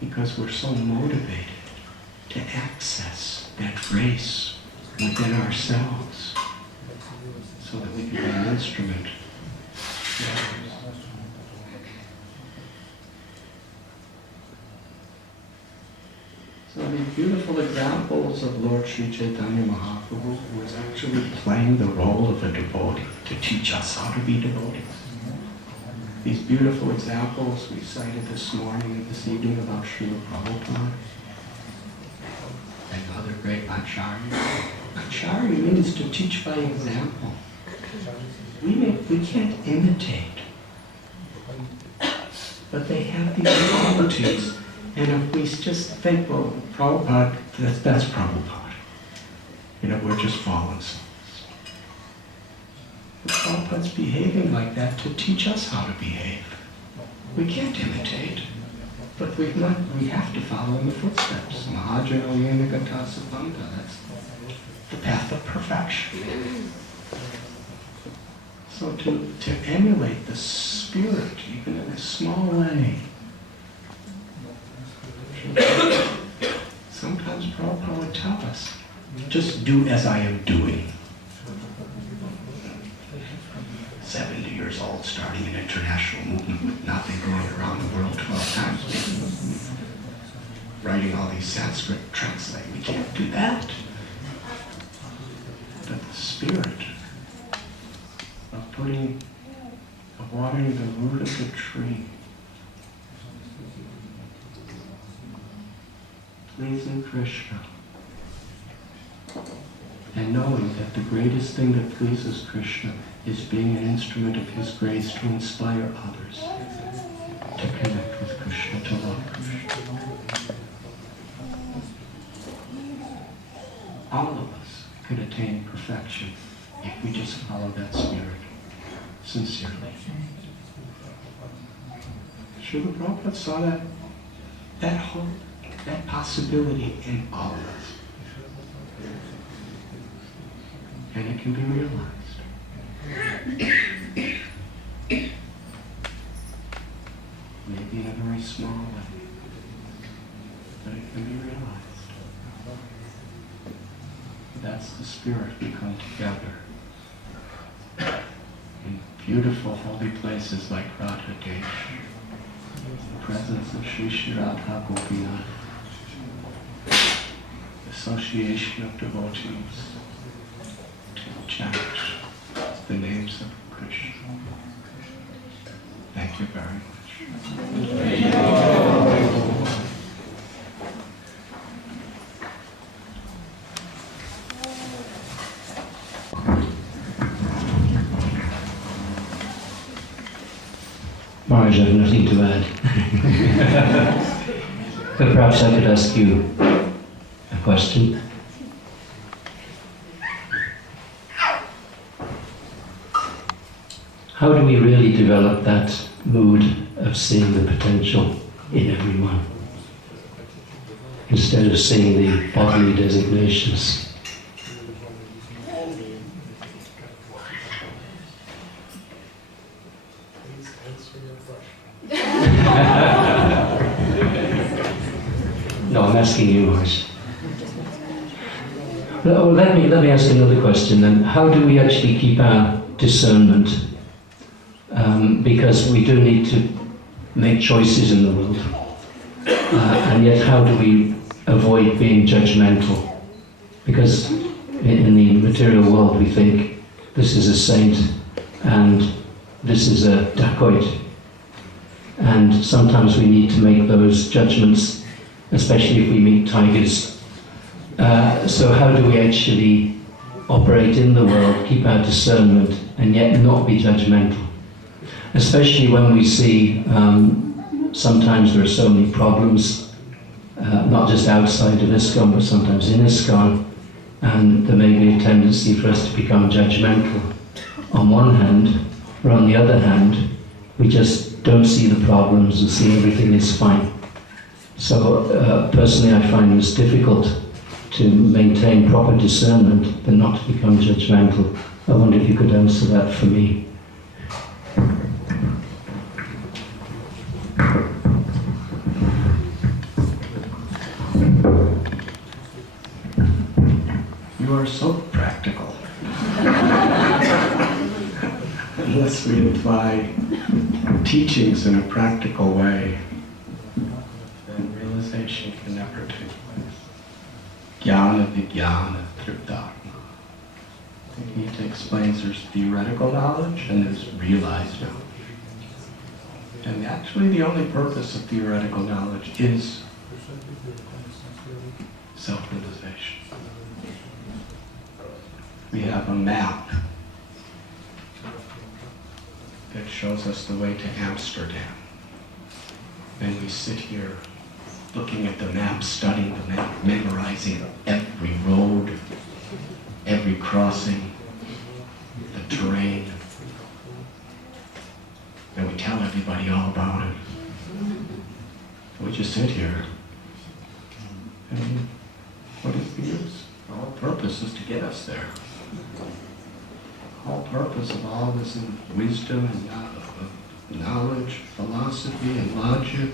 Because we're so motivated to access that grace within ourselves so that we can be an instrument for others. So these beautiful examples of Lord Sri Chaitanya Mahaprabhu, who was actually playing the role of a devotee to teach us how to be devotees. These beautiful examples we cited this morning and this evening about Srila Prabhupada and other great acharyas. Acharya means to teach by example. We can't imitate, but they have these qualities. And if we just think, well, Prabhupada, that's Prabhupada. We're just fallen souls. But Prabhupada's behaving like that to teach us how to behave. We can't imitate, but we have to follow in the footsteps. Mahajano Yenagata Savanta, that's the path of perfection. So to emulate the spirit, even in a small way, sometimes Prabhupada would tell us, just do as I am doing. 70 years old, starting an international movement with nothing, going around the world 12 times, writing all these Sanskrit translate. We can't do that. But the spirit of watering the root of the tree, pleasing Krishna, and knowing that the greatest thing that pleases Krishna is being an instrument of His grace to inspire others to connect with Krishna, to love Krishna. All of us can attain perfection if we just follow that spirit sincerely. Srila Prabhupada saw that hope, that possibility in all of us. And it can be realized. Maybe in a very small way, but it can be realized. That's the spirit we come together in beautiful holy places like Radhadesh, the presence of Sri Sri Radha Gopinath, association of devotees to chant the names of Krishna. Thank you very much. Maharaj, I have nothing to add. But perhaps I could ask you a question. How do we really develop that mood of seeing the potential in everyone, instead of seeing the bodily designations? No, I'm asking you, Maurice. Well, let me ask another question then. How do we actually keep our discernment? Because we do need to make choices in the world. And yet how do we avoid being judgmental? Because in the material world we think this is a saint and this is a dacoit. And sometimes we need to make those judgments, especially if we meet tigers. So how do we actually operate in the world, keep our discernment, and yet not be judgmental? Especially when we see sometimes there are so many problems, not just outside of ISKCON, but sometimes in ISKCON, and there may be a tendency for us to become judgmental on one hand, or on the other hand, we just don't see the problems and see everything is fine. So personally I find this difficult to maintain proper discernment, but not to become judgmental. I wonder if you could answer that for me. You are so practical. Unless we apply teachings in a practical way, then realization can never take place. Jnana vijnana triptatma. Gita explains there's theoretical knowledge and there's realized knowledge. And actually the only purpose of theoretical knowledge is self-realization. We have a map that shows us the way to Amsterdam. And we sit here looking at the map, studying the map, memorizing every road, every crossing, the terrain. And we tell everybody all about it. We just sit here. And what is the use? The whole purpose is to get us there. The whole purpose of all this wisdom and knowledge, philosophy and logic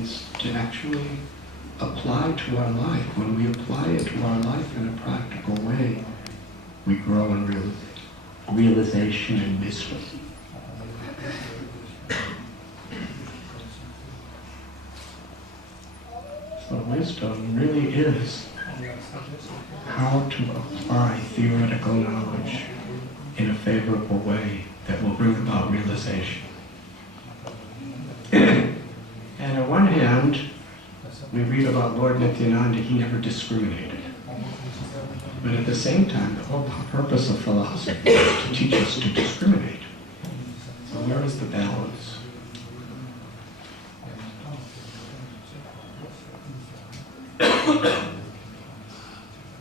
is to actually apply to our life. When we apply it to our life in a practical way, we grow in realization and wisdom. So wisdom really is how to apply theoretical knowledge in a favorable way that will bring about realization. And on one hand, we read about Lord Nityananda, he never discriminated. But at the same time, the whole purpose of philosophy is to teach us to discriminate. So where is the balance?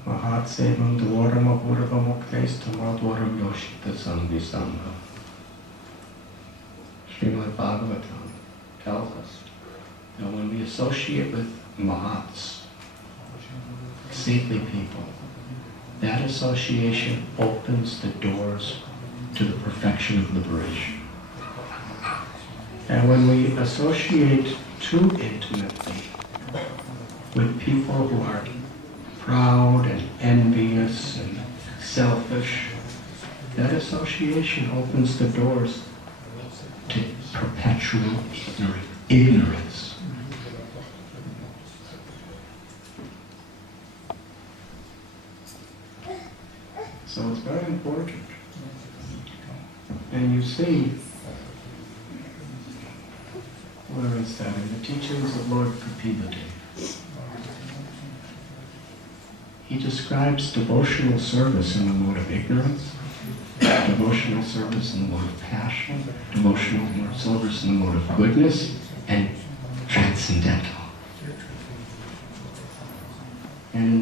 Mahat sevam dvaram apurva muktes tamadvaram yoshita samvisamba. Srimad Bhagavatam tells us that when we associate with Mahats, saintly people, that association opens the doors to the perfection of liberation. And when we associate too intimately with people who are proud and envious and selfish, that association opens the doors to perpetual ignorance. So it's very important. And you see, where is that? In the teachings of Lord Kapilade. He describes devotional service in the mode of ignorance, devotional service in the mode of passion, devotional service in the mode of goodness, and transcendental.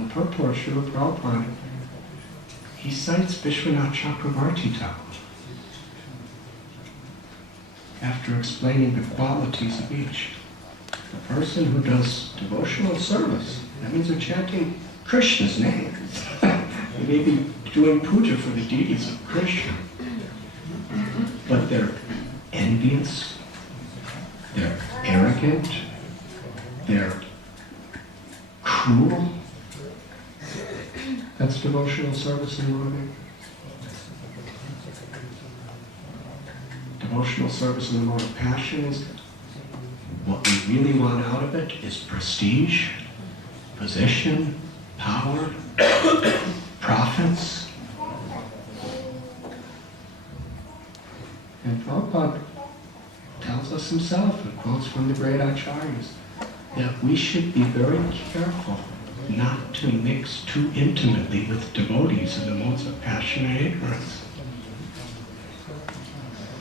the purport, Srila Prabhupada, he cites Vishwanath Chakravarti Thakur after explaining the qualities of each. The person who does devotional service, that means they're chanting Krishna's name. They may be doing puja for the deities of Krishna, but they're envious, they're arrogant, they're cruel. That's devotional service in Lord. Devotional service in the mode of passion is what we really want out of it is prestige, position, power, profits. And Prabhupada tells us himself, and quotes from the great acharyas, that we should be very careful not to mix too intimately with devotees in the modes of passion and ignorance.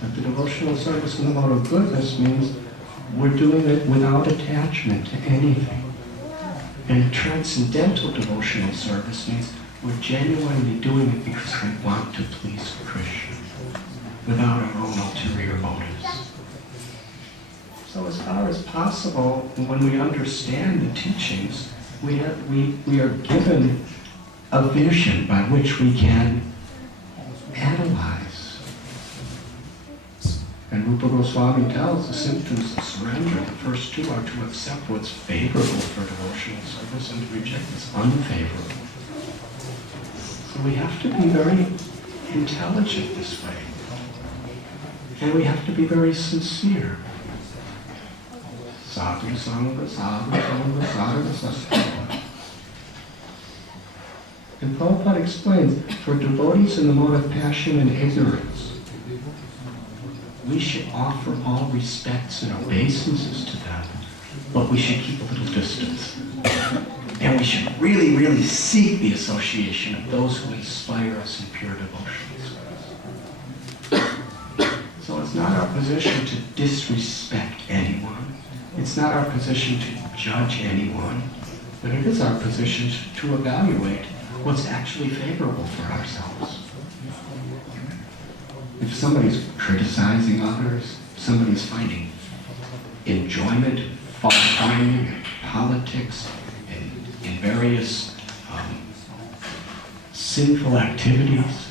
But the devotional service in the mode of goodness means we're doing it without attachment to anything. And transcendental devotional service means we're genuinely doing it because we want to please Krishna, without our own ulterior motives. So as far as possible, when we understand the teachings, we are given a vision by which we can analyze. And Rupa Goswami tells the symptoms of surrender. The first two are to accept what's favorable for devotional service and to reject what's unfavorable. So we have to be very intelligent this way. And we have to be very sincere. Sadhu sangha, sadhu sangha, sadhu sangha. And Prabhupada explains, for devotees in the mode of passion and ignorance, we should offer all respects and obeisances to them, but we should keep a little distance. And we should really, really seek the association of those who inspire us in pure devotional service. So it's not our position to disrespect anyone. It's not our position to judge anyone, but it is our position to evaluate what's actually favorable for ourselves. If somebody's criticizing others, somebody's finding enjoyment, finding politics, and in various sinful activities,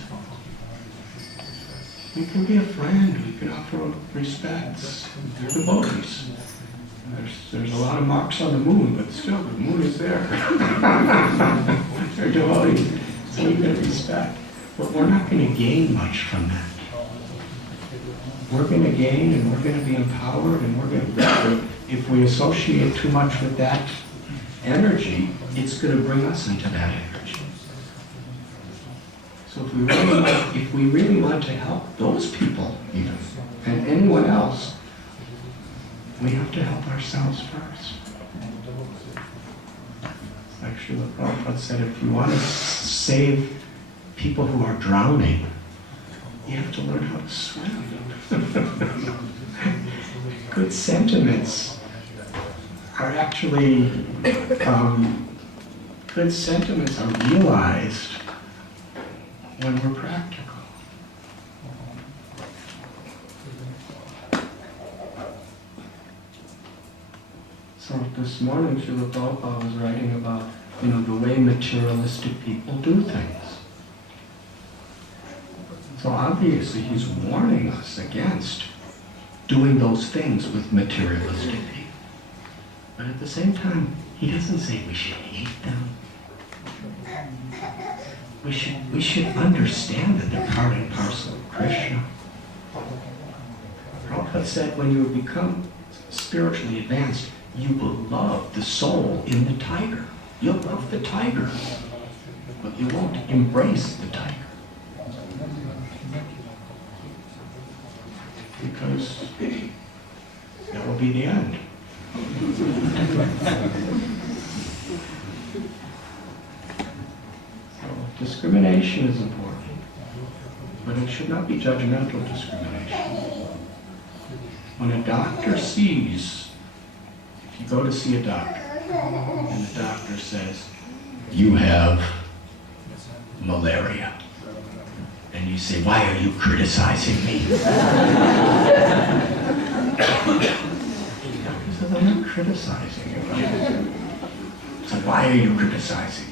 we can be a friend, we can offer respects. They're devotees. There's a lot of marks on the moon, but still the moon is there. They're devotees, so we can respect. But we're not going to gain much from that. We're going to gain and we're going to be empowered and we're going to, if we associate too much with that energy, it's going to bring us into that energy. So if we really want to help those people, even, and anyone else, we have to help ourselves first. Like Srila Prabhupada said, if you want to save people who are drowning, you have to learn how to swim. Good sentiments are actually, good sentiments are realized when we're practical. So this morning, Srila Prabhupada was writing about, the way materialistic people do things. So obviously he's warning us against doing those things with materialistic people. But at the same time, he doesn't say we should hate them. We should understand that they're part and parcel of Krishna. Prabhupada said when you become spiritually advanced, you will love the soul in the tiger. You'll love the tiger, but you won't embrace the tiger. Because that will be the end. So discrimination is important, but it should not be judgmental discrimination. When a doctor sees, if you go to see a doctor, and the doctor says, you have malaria. And you say, why are you criticizing me? He says, I'm not criticizing you. So why are you criticizing me?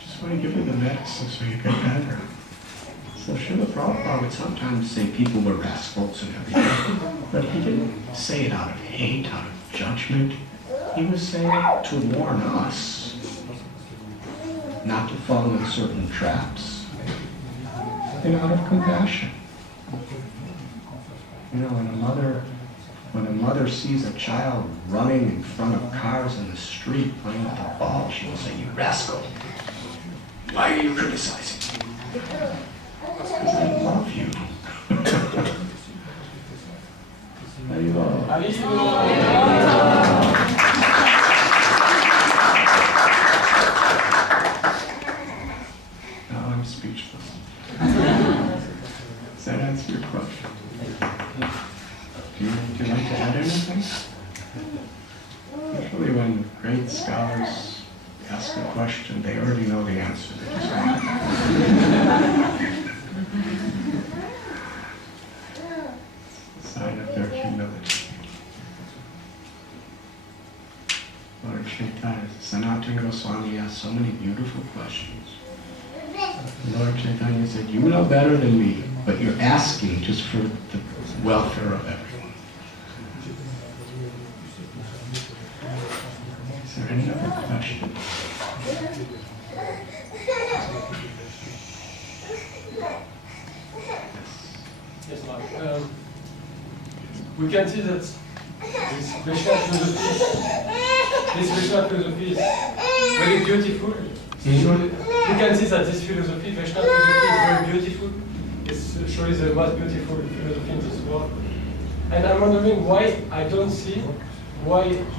Just want to give you the medicine so you get better. So Srila Prabhupada would sometimes say people were rascals and everything, but he didn't say it out of hate, out of judgment. He was saying it to warn us not to fall in certain traps, and out of compassion. You know, when a mother sees a child running in front of cars in the street playing with a ball, she will say, "You rascal! Why are you criticizing me?" Because I love you. Now I'm speechless. Does that answer your question? Do you like to add anything? Usually when great scholars ask a question, they already know the answer. They just want it. It's a sign of their humility. Lord Chaitanya, Sanatana Swami asked so many beautiful questions. Lord Chaitanya said, you know better than me, but you're asking just for the welfare of everyone. Is there any other questions? Yes, Mark. We can see that this Krishna philosophy is very beautiful. We can see that this philosophy, Krishna philosophy, is very beautiful. It's surely the most beautiful philosophy in this world. And I'm wondering why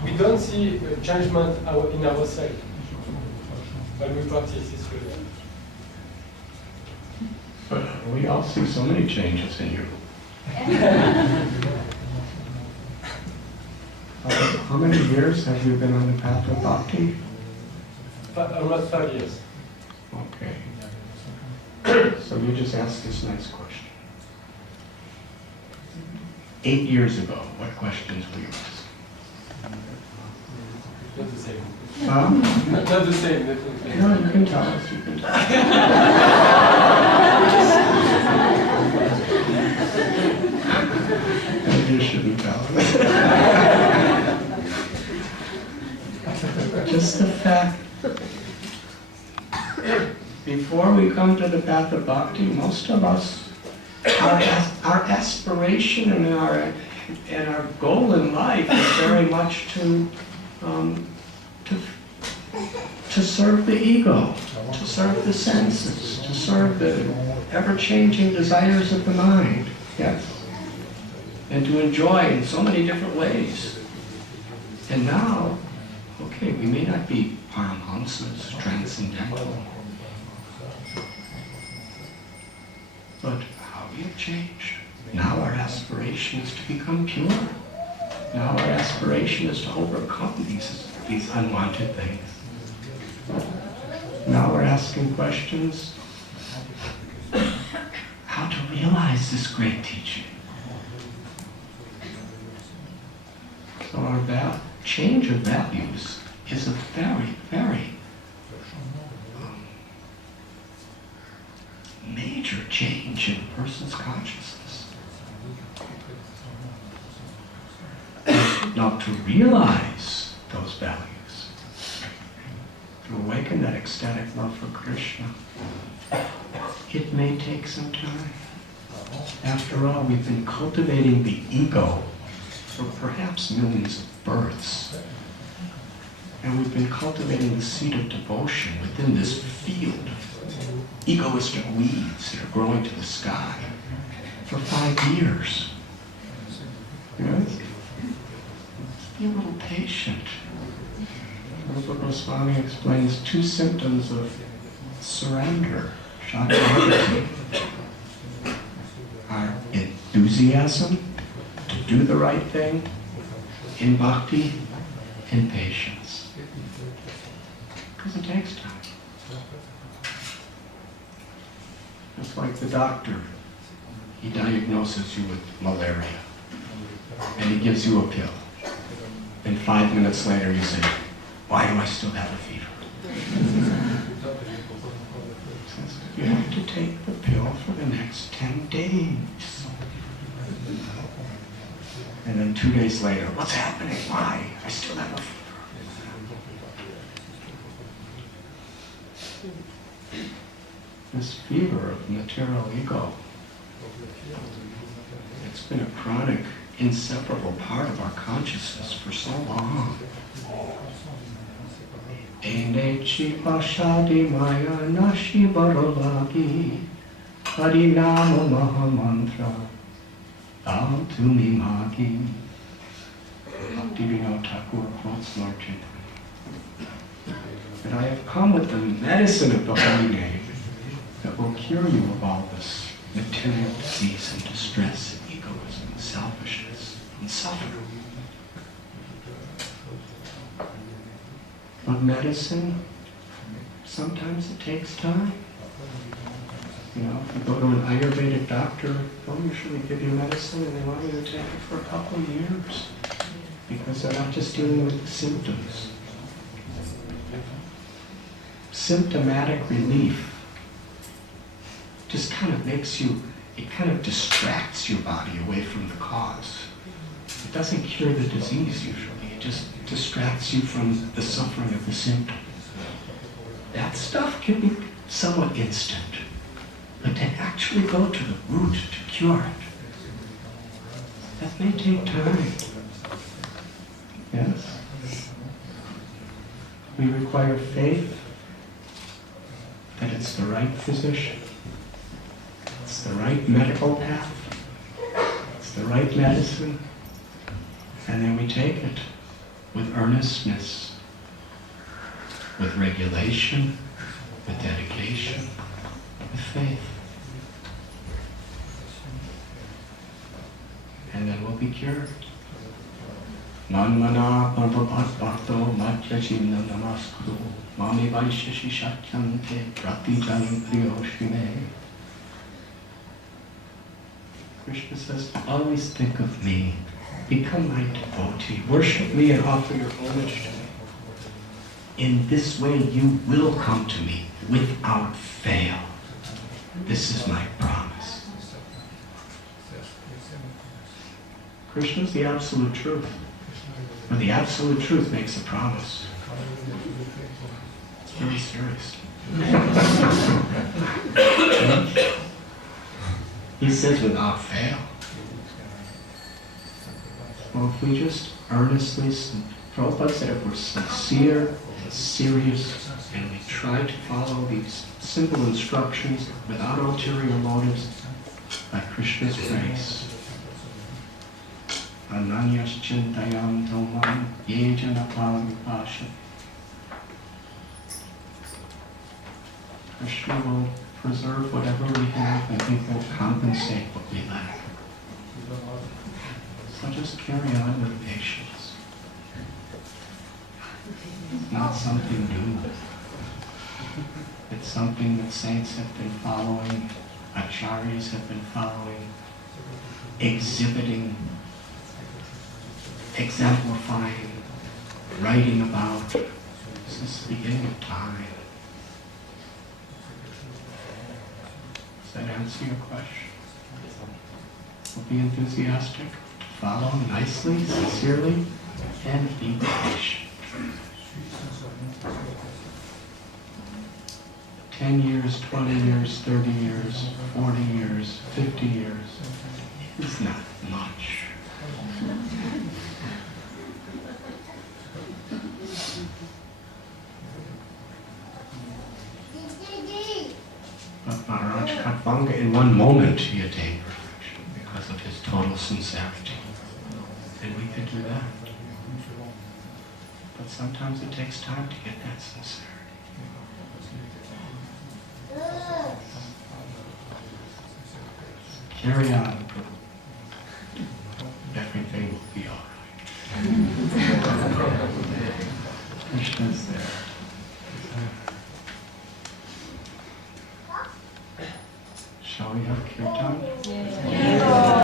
we don't see changement in ourselves when we practice this philosophy. But we all see so many changes in you. How many years have you been on the path of bhakti? Almost 5 years. Okay. So you just asked this nice question. 8 years ago, what questions were you asking? Not the same. Huh? Not the same, definitely. No, you can tell us. You can tell us. You shouldn't tell us. Just the fact, before we come to the path of bhakti, most of us, our aspiration and our goal in life is very much to serve the ego, to serve the senses, to serve the ever-changing desires of the mind, yes, and to enjoy in so many different ways. And now, okay, we may not be Paramahamsas, transcendental, but how we have changed. Now our aspiration is to become pure. Now our aspiration is to overcome these unwanted things. Now we're asking questions, how to realize this great teaching. So our change of values is a very, very major change in a person's consciousness. Now to realize those values, to awaken that ecstatic love for Krishna, it may take some time. After all, we've been cultivating the ego for perhaps millions of births. And we've been cultivating the seed of devotion within this field of egoistic weeds that are growing to the sky for 5 years. Yes? Be a little patient. Rupa Swami explains 2 symptoms of surrender, shakunti, our enthusiasm to do the right thing, in bhakti, in patience. Because it takes time. It's like the doctor. He diagnoses you with malaria, and he gives you a pill. And 5 minutes later you say, why do I still have a fever? You have to take the pill for the next 10 days. And then 2 days later, what's happening? Why? I still have a fever. This fever of material ego, it's been a chronic, inseparable part of our consciousness for so long. Enechi pashadi maya nashi barolagi harinama mahamantra Tam tumi magi. Bhaktivinoda Thakur quotes Lord Chaitanya. And I have come with the medicine of the holy name that will cure you of all this material disease and distress and egoism and selfishness and suffering. But medicine, sometimes it takes time. You know, if you go to an Ayurvedic doctor, they'll usually give you medicine and they want you to take it for a couple of years because they're not just dealing with the symptoms. Symptomatic relief just kind of makes you, it kind of distracts your body away from the cause. It doesn't cure the disease usually, it just distracts you from the suffering of the symptom. That stuff can be somewhat instant, but to actually go to the root to cure it, that may take time. Yes? We require faith that it's the right physician, it's the right medical path, it's the right medicine, and then we take it with earnestness, with regulation, with dedication, with faith. And then we'll be cured. Manmana parvabhatvato madhyajimna namaskuru mami vaishashi shakyante pratijani priyoshime. Krishna says, always think of me. Become my devotee. Worship me and offer your homage to me. In this way you will come to me without fail. This is my promise. Krishna is the absolute truth. When the absolute truth makes a promise, it's very serious. He says without fail. Well, if we just earnestly, Prabhupada said if we're sincere and serious and we try to follow these simple instructions without ulterior motives, by Krishna's grace, Ananyas chintayam tomam yejana palamipasha. Krishna will preserve whatever we have and he will compensate what we lack. So just carry on with patience. It's not something new. It's something that saints have been following, acharyas have been following, exhibiting, exemplifying, writing about since the beginning of time. Does that answer your question? We'll be enthusiastic, follow nicely, sincerely, and be patient. 10 years, 20 years, 30 years, 40 years, 50 years is not much. But Maharaj Khatvanga, in one moment, he attained perfection because of his total sincerity. And we could do that. But sometimes it takes time to get that sincerity. Carry on. Everything will be all right. Krishna's there.